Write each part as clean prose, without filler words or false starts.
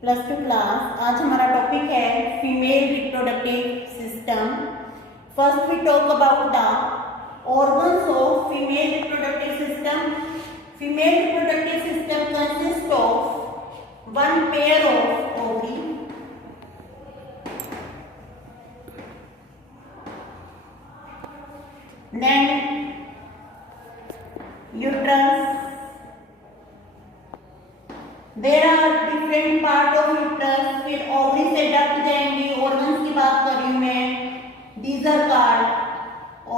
Plus two class. आज हमारा topic है female reproductive system. First we talk about the organs of female reproductive system. Female reproductive system consists of one pair of ovary, then uterus. There are different part of uterus. फिर ovary से duct जाएंगे। Organs की बात कर रही हूँ मैं। These are called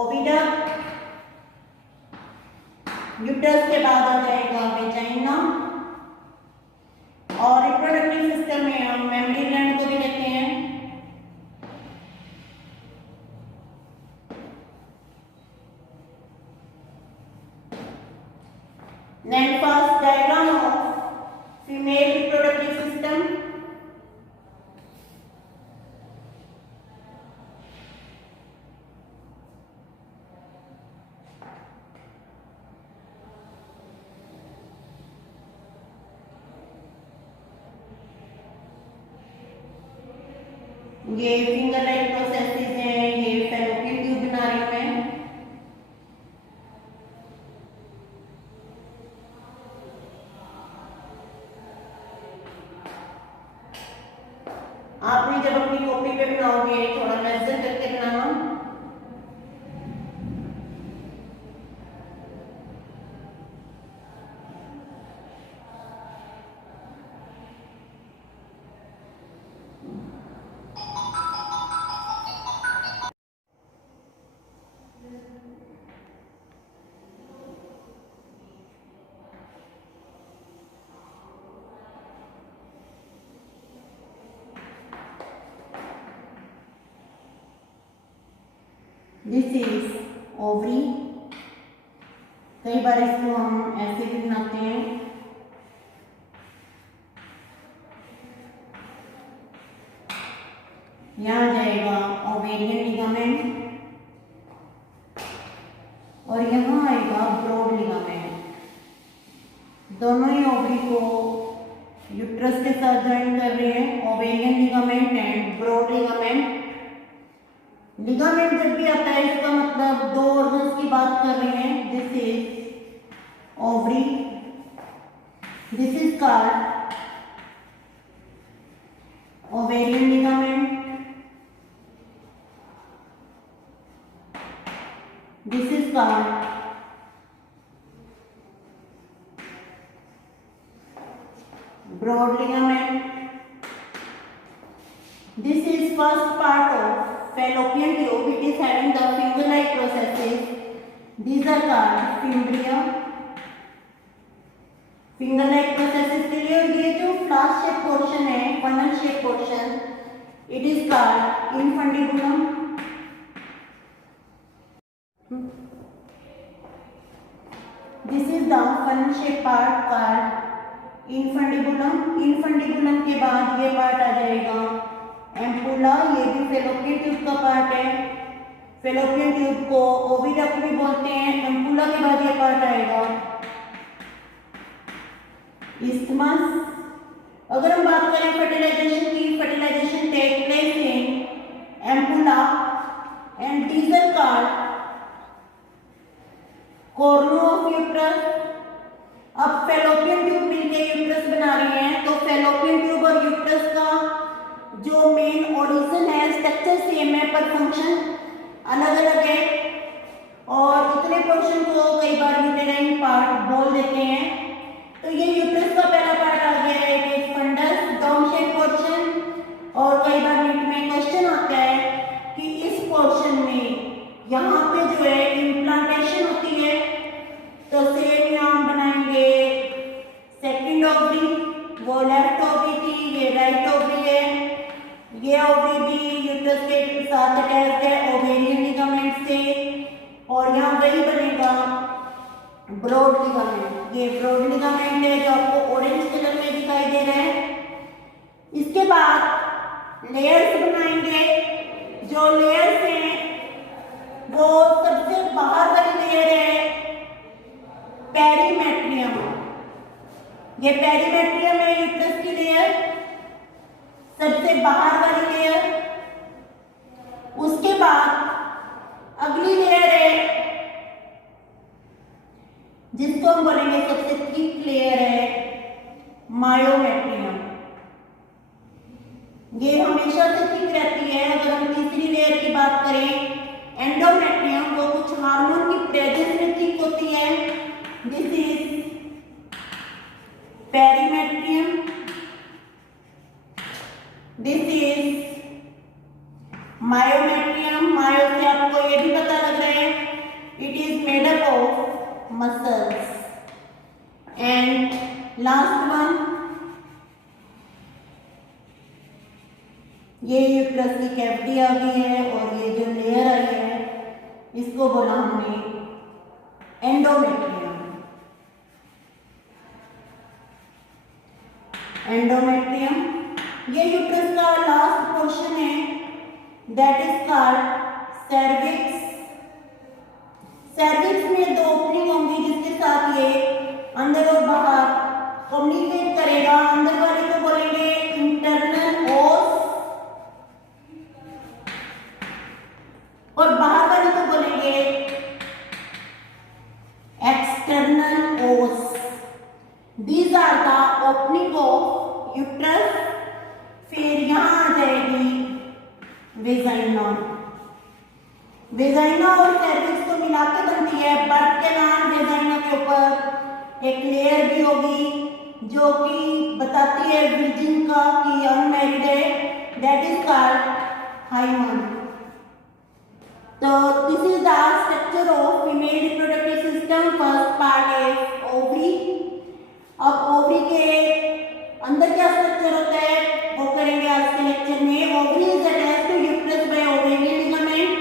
oviduct. Uterus के बाद आ जाएगा वेजाइना। और रिप्रोडक्टिव सिस्टम में हम मेमरी ग्लैंड को भी लेते हैं। Then first diagram of female reproductive system. ये फिंगर लाइक प्रोसेसेस हैं। ये फैलोपियन ट्यूब बना रही हूं मैं। आपने जब अपनी कॉपी पे बनाओगे थोड़ा मेजर करके बनाना। This is ovary. कई बार इसको हम ऐसे भी बनाते हैं। यहाँ जाएगा ओवेरियन लिगामेंट और यहाँ आएगा ब्रॉड लिगामेंट। दोनों ही ओवरी को यूट्रस के साथ ज्वाइन कर रहे हैं। Ovarian ligament and broad ligament. Ligament जब भी आता है इसका मतलब दो ऑर्गन्स की बात कर रहे हैं। This is ovary, this is called ovarian ligament, this is called broad ligament. This is first part of fallopian tube. It is having the finger-like processes. These are called fimbria. Finger-like processes के लिए ये जो flask shape portion है, funnel shape portion, it is called infundibulum. This is the funnel shape part called infundibulum. Infundibulum के बाद ये part आ जाएगा ampulla. ये भी फेलोपियन ट्यूब का पार्ट है। फेलोपियन ट्यूब को ओविडक्ट भी बोलते हैं। एम्पुला के बाद ये पार्ट आएगा इस्थमस। अगर हम बात करें फर्टिलाइजेशन की, fertilisation take place in ampulla and these are called cornu of uterus. अब फेलोपियन ट्यूब मिलके यूट्रस बना रही हैं, तो फेलोपियन ट्यूब और यूट्रस का जो मेन ओरिजिन है, स्ट्रक्चर सेम है पर फंक्शन अलग अलग है। और इतने पोर्शन को कई बार यूटेराइन पार्ट बोल देते हैं। तो ये यूट्रस का पहला पार्ट आ गया है, it is fundus, dome shape portion. और कई बार नीट में क्वेश्चन आता है कि इस पोर्शन में यहाँ पे जो है इम्प्लांटेशन होती है, तो सेम यहाँ बनाएंगे सेकंड ओवरी। वो लेफ्ट ओवरी थी, ये राइट ओवरी है। ये ओवरी भी यूट्रस के साथ अटैच है ओवेरियन लिगामेंट से। और यहाँ वही बनेगा ब्रॉड लिगामेंट। ये ब्रॉड लिगामेंट है जो आपको ऑरेंज कलर में दिखाई दे रहा है। इसके बाद लेयर्स बनाएंगे। जो लेयर्स हैं वो सबसे बाहर वाली लेयर है पेरीमेट्रियम। ये पेरीमेट्रियम है यूट्रस की लेयर। सबसे बाहर वाली लेयर, उसके बाद अगली लेयर है जिसको हम बोलेंगे सबसे थिक लेयर है मायोमेट्रियम। ये हमेशा से थिक रहती है। अगर हम तीसरी लेयर की बात करें एंडोमेट्रियम, वो कुछ हार्मोन की प्रेजेंस में थिक होती है। This is perimetrium. This is myometrium. Myo से आपको ये भी पता लग रहा है it is made up of muscles. And last one, ये यूट्रस की कैविटी आ गई है और ये जो लेयर आई है इसको बोला हमने एंडोमेट्रियम। एंडोमेट्रियम ये यूट्रस का लास्ट पोर्शन है that is called cervix. Cervix में दो ओपनिंग होंगी जिसके साथ ये अंदर और बाहर कम्युनिकेट करेगा। अंदर वाले को बोलेंगे इंटरनल ओस और बाहर वाले को बोलेंगे external os. These are the opening of uterus. फिर यहां आ जाएगी वेजाइना। वेजाइना और सर्विक्स को मिला के बनती है बर्थ के नाम। वेजाइना के ऊपर एक लेयर भी होगी जो कि बताती है विर्जिन का कि अनमैरिड है, दैट इज कॉल्ड हाइमन। तो this is the structure of female reproductive system. First part है ओवरी। अब ओवरी के अंदर क्या स्ट्रक्चर होता है वो करेंगे आज के लेक्चर में। Ovary is attached to uterus by ovarian ligament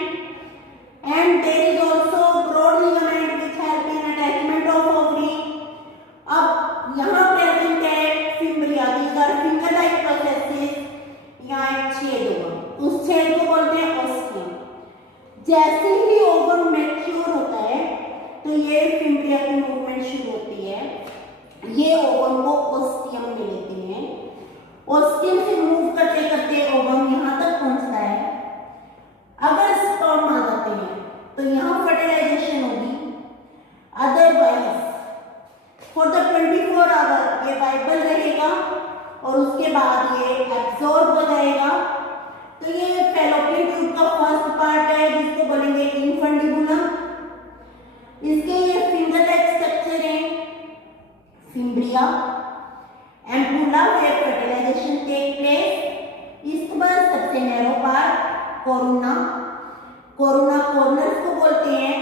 and there is also broad ligament which help in attachment of ovary. अब यहाँ प्रेजेंट है fimbria. these are finger like processes। यहाँ एक छेद होगा, उस छेद को बोलते हैं ओस्टियम। जैसे ही ओवम मैच्योर होता है तो ये फिम्ब्रिया की मूवमेंट शुरू होती है। ये ओवम को ओस्टियम में लेते हैं। ओस्टियम से मूव करते करते ओवम यहाँ तक पहुँचता है। अगर स्पर्म आ जाते हैं तो यहाँ फर्टिलाइजेशन होगी। अदरवाइज फॉर द 24 आवर ये वाइबल रहेगा और उसके बाद ये एब्जॉर्ब हो जाएगा। तो ये फैलोपियन ट्यूब का फर्स्ट पार्ट है जिसको बोलेंगे इन्फंडिबुलम। इसके ये फिंगर लाइक स्ट्रक्चर है fimbria. Ampulla where fertilisation take place. इसके बाद सबसे narrow part corona. Corona corners को बोलते हैं।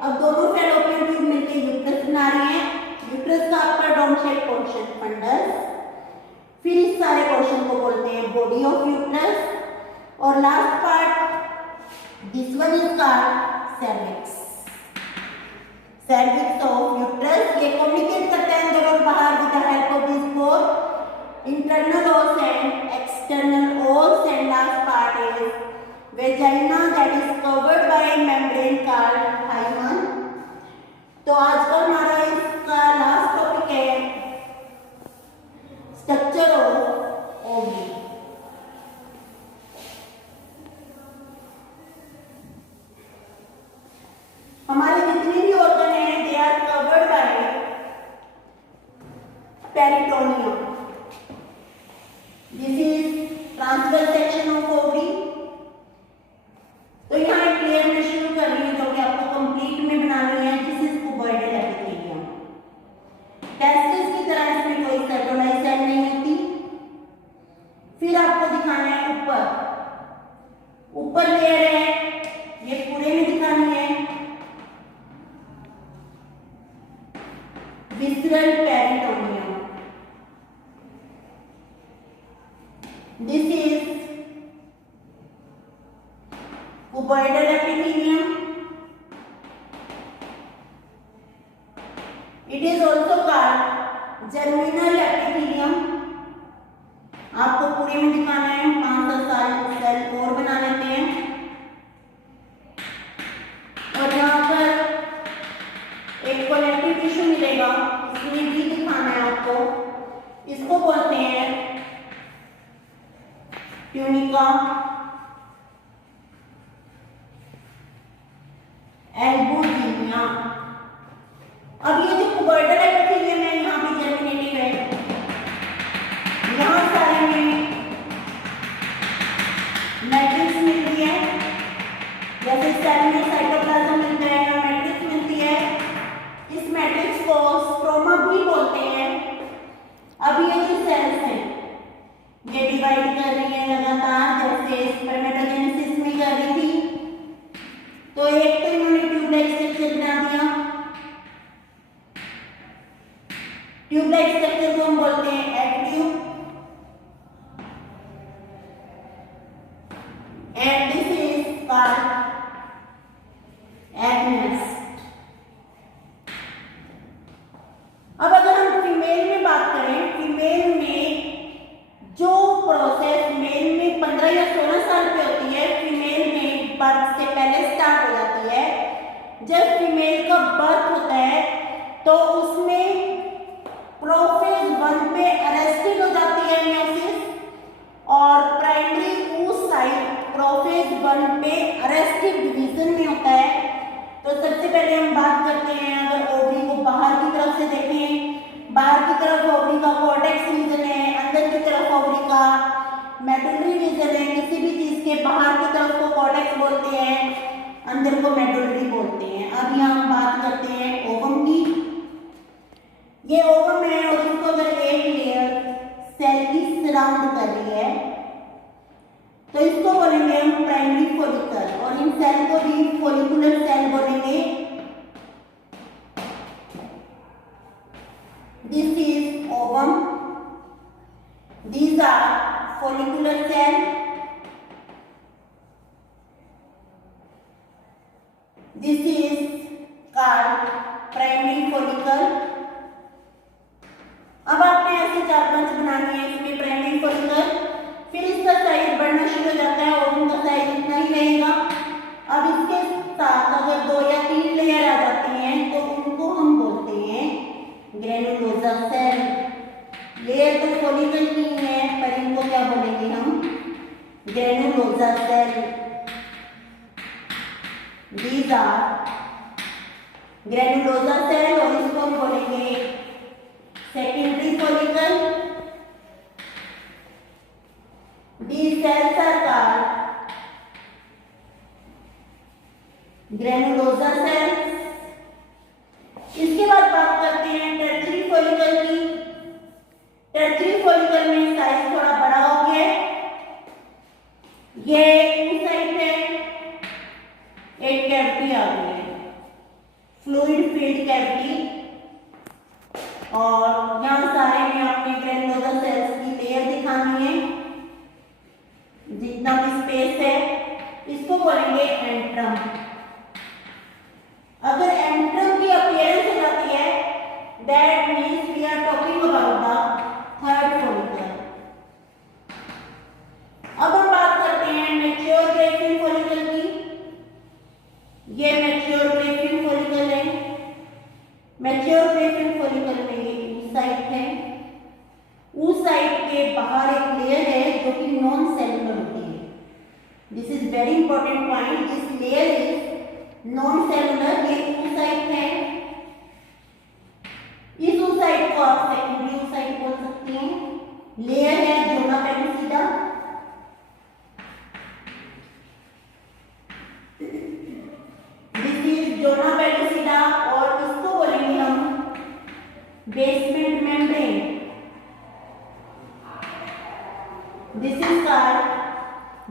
अब दोनों फैलोपियन ट्यूब मिलकर यूट्रस बना रही हैं। यूट्रस का upper dome shape portion fundus. फिर इस सारे पोर्शन को बोलते हैं बॉडी ऑफ यूट्रस। और last part this one is called cervix. Cervix of uterus ये कम्युनिकेट करता है अंदर और बाहर with the help of this four internal os and external os. And last part is vagina that is covered by membrane called hymen. तो आज का हमारा इसका लास्ट टॉपिक है स्ट्रक्चर ऑफ ओवरी। हमारे जितने भी ऑर्गन हैं they are covered by peritoneum. This is transverse section of ovary. तो यहाँ एक लेयर में शुरू कर रही हूँ जो कि आपको कंप्लीट में बनानी है। This is cuboidal epithelium. Testis की तरह इसमें कोई सेटोलाइज सेल नहीं होती। फिर आपको दिखाना है ऊपर लेयर है ये पूरे में दिखानी है visceral peritoneum. This is cuboidal epithelium. It is also called germinal epithelium. आपको पूरे में दिखाना है। 5-7 सेल और बना लेते हैं और यहाँ पर एक कनेक्टिव टिश्यू मिलेगा, इसमें भी दिखाना है आपको। इसको बोलते हैं ट्यूनिका, एल्बुजिनिया। अब ये जो कुबर्टल एपिथेलियम है यहाँ पे जर्मिनेटिव है, यहाँ सारे में मैट्रिक्स मिलती है, जैसे सेल में साइटोप्लाज्म मिलता है या मैट्रिक्स मिलती है। इस मैट्रिक्स को स्ट्रोमा भी बोलते हैं। अब ये जो सेल्स हैं ये डिवाइड कर रही है लगातार, जैसे स्पर्मेटोजेनेसिस में कर रही थी। तो एक तो इन्होंने ट्यूबलाइक स्ट्रक्चर बना दिया। ट्यूबलाइक स्ट्रक्चर को हम बोलते हैं egg tube, and this is called egg nest. अब अगर हम फीमेल में बात करें, फीमेल में जो प्रोसेस मेल में 15 या 16 साल पे होती है, फीमेल में बर्थ से पहले स्टार्ट हो जाती है। जब फीमेल का बर्थ होता है तो उसमें प्रोफेज 1 पे अरेस्टेड हो जाती है मियोसिस, और प्राइमरी oocyte प्रोफेज 1 पे अरेस्टेड डिवीजन में होता है। तो सबसे पहले हम बात करते हैं, अगर ओवरी को बाहर की तरफ से देखें, बाहर की तरफ ओवरी का कॉर्टेक्स रीजन है, अंदर की तरफ ओवरी का मेडुलरी रीजन है। किसी भी चीज के बाहर की तरफ को कॉर्टेक्स बोलते हैं, अंदर को मेडुलरी बोलते हैं। अब यहाँ हम बात करते हैं ओवम की। ये ओवम है और इसको अगर एक लेयर सेल की सराउंड कर रही है तो इसको बोलेंगे हम प्राइमरी फॉलिकल, और इन सेल को भी फॉलिकुलर सेल बोलेंगे। This is ovum, these are follicular cell, this is called primary follicle। अब आपने ऐसे 4-5 बनानी है इसमें प्राइमरी फॉलिकल, फिर इसका साइज बढ़ना शुरू हो जाता है, ओवम का साइज इतना ही रहेगा। अब इसके साथ अगर 2 या 3 लेयर आ जाती हैं तो उनको हम बोलते हैं ग्रेनुलोसा सेल। लेयर तो फॉलिकल की है पर इनको क्या बोलेंगे हम, granulosa cell. These are granulosa cell, और इसको हम बोलेंगे secondary follicle. These cells are called granulosa cells। इसके बाद बात करते हैं टर्शियरी फॉलिकल की। टर्शियरी फॉलिकल में साइज थोड़ा बड़ा हो गया है। ये oocyte है, एक कैविटी आ गई है, फ्लूइड फील्ड कैविटी, और यहाँ सारे में आपने ग्रेनुलोसा सेल्स की लेयर दिखानी है, जितना भी स्पेस है। इसको बोलेंगे एंट्रम। अगर एंट्रम की अपीयरेंस हो जाती है that means we are talking about the third follicle. अब हम बात करते हैं मैच्योर ग्रेफिन फॉलिकल की। ये मैच्योर ग्रेफिन फॉलिकल है। मैच्योर ग्रेफिन फॉलिकल में ये oocyte है। oocyte के बाहर एक लेयर है जो कि नॉन सेलुलर होती है। This is very important point, this layer is non cellular. ये oocyte है। इस oocyte को आप सेकेंडरी oocyte बोल सकते हैं। लेयर है zona pellucida. This is zona pellucida, और इसको बोलेंगे हम basement membrane. This is called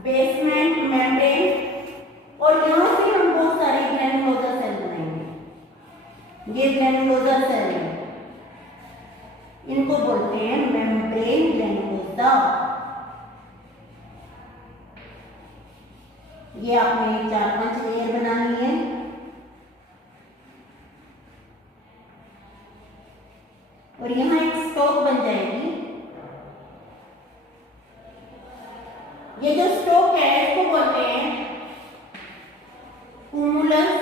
basement membrane, और यहाँ से हम बहुत सारे ग्रेनुलोसा सेल बनाएंगे। ये ग्रेनुलोसा सेल है, इनको बोलते हैं मेम्ब्रेन ग्रेनुलोसा। ये आपने 4-5 लेयर बनानी है। और यहाँ एक स्टॉक बन जाएगी। ये जो स्टॉक है इसको बोलते हैं cumulus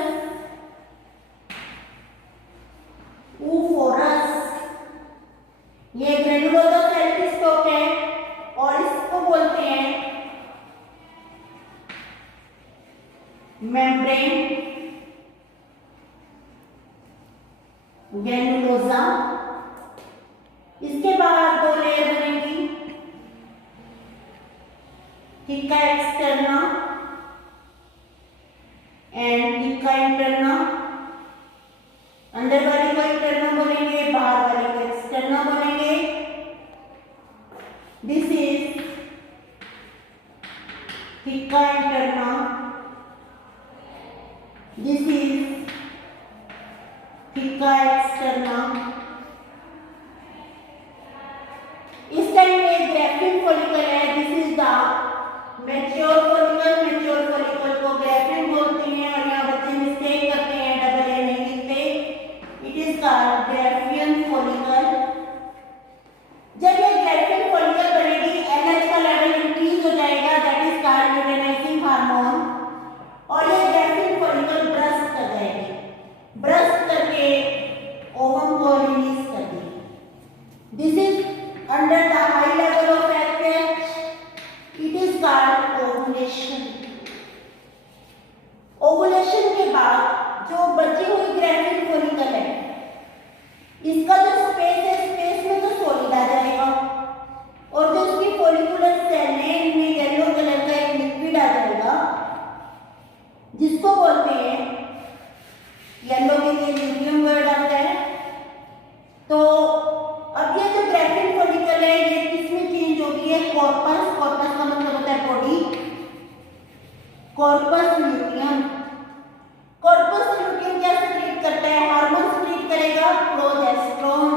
oophorus। ये ग्रेनुलोसा सेल की स्टॉक है, और इसको बोलते हैं ग्रैनुलोसा। इसके बाद दो लेयर बनेगी, थिका एक्सटर्ना एंड थिका इंटरना। अंदर वाले को इंटरना बोलेंगे, बाहर वाले को एक्सटर्ना बोलेंगे। This is theca interna, this is theca externa. इस टाइम में ग्रैफिन फॉलिकल है, this is the mature follicle. Mature follicle को ग्रैफिन बोलते हैं और यहाँ बच्चे मिस्टेक करते हैं, डबल ए नहीं लिखते। It is called Graafian follicle. जब ये ग्रैफियन फॉलिकल बनेगी, एनएच का लेवल इंक्रीज हो जाएगा, that is called luteinizing hormone, और ये ग्रैफियन फॉलिकल ब्रस्ट कर जाएगी, ब्रस्ट करके ओवम को रिलीज कर देगी। This is under the high level of FH, it is called ovulation. Ovulation के बाद जो बची हुई ग्रैफिन फॉलिकल है, इसका जो स्पेस है, स्पेस में तो सॉलिड आ जाएगा, और जो इसकी फॉलिकुलर सेल है, इनमें येलो कलर का एक लिक्विड आ जाएगा, जिसको बोलते हैं, येलो के लिए ल्यूटियम वर्ड आता है। तो अब ये जो ग्रैफिन फॉलिकल है, ये किसमें चेंज होगी है? कॉर्पस। कॉर्पस का मतलब होता है body, corpus luteum. Corpus luteum क्या सिक्रीट करता है? हार्मोन सिक्रीट करेगा, progesterone.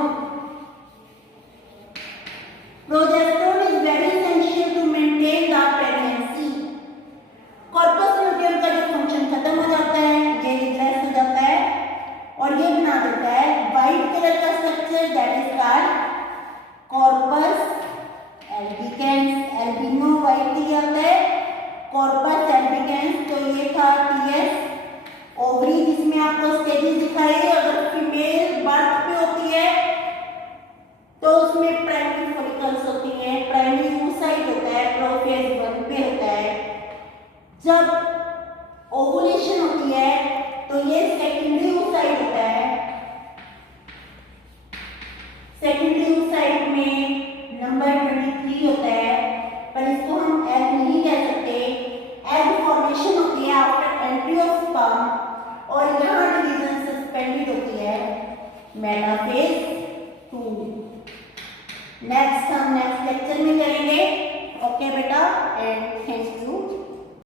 Progesterone is very essential to maintain the pregnancy. Corpus luteum का जो फंक्शन खत्म हो जाता है, ये रिग्रेस हो जाता है और ये बना देता है व्हाइट कलर का structure, that is called corpus albicans. Albino white दिया होता है, कॉर्पस एल्बिकेंस। तो ये था टीएस ओवरी, जिसमें आपको स्टेजेस दिखाई। अगर फीमेल बर्थ पे होती है तो उसमें प्राइमरी फॉलिकल्स होती हैं, प्राइमरी oocyte होता है, प्रोफेज 1 पे होता है। जब ओवुलेशन होती है तो ये सेकेंडरी oocyte होता है। सेकेंडरी oocyte में नंबर 23 होता है, पर इसको हम एग नहीं कह सकते। एग फॉर्मेशन होती है आफ्टर एंट्री ऑफ स्पर्म, और यहाँ डिवीजन सस्पेंडेड होती है, मेटाफेज 2। नेक्स्ट हम नेक्स्ट लेक्चर में करेंगे। ओके बेटा, एंड थैंक यू।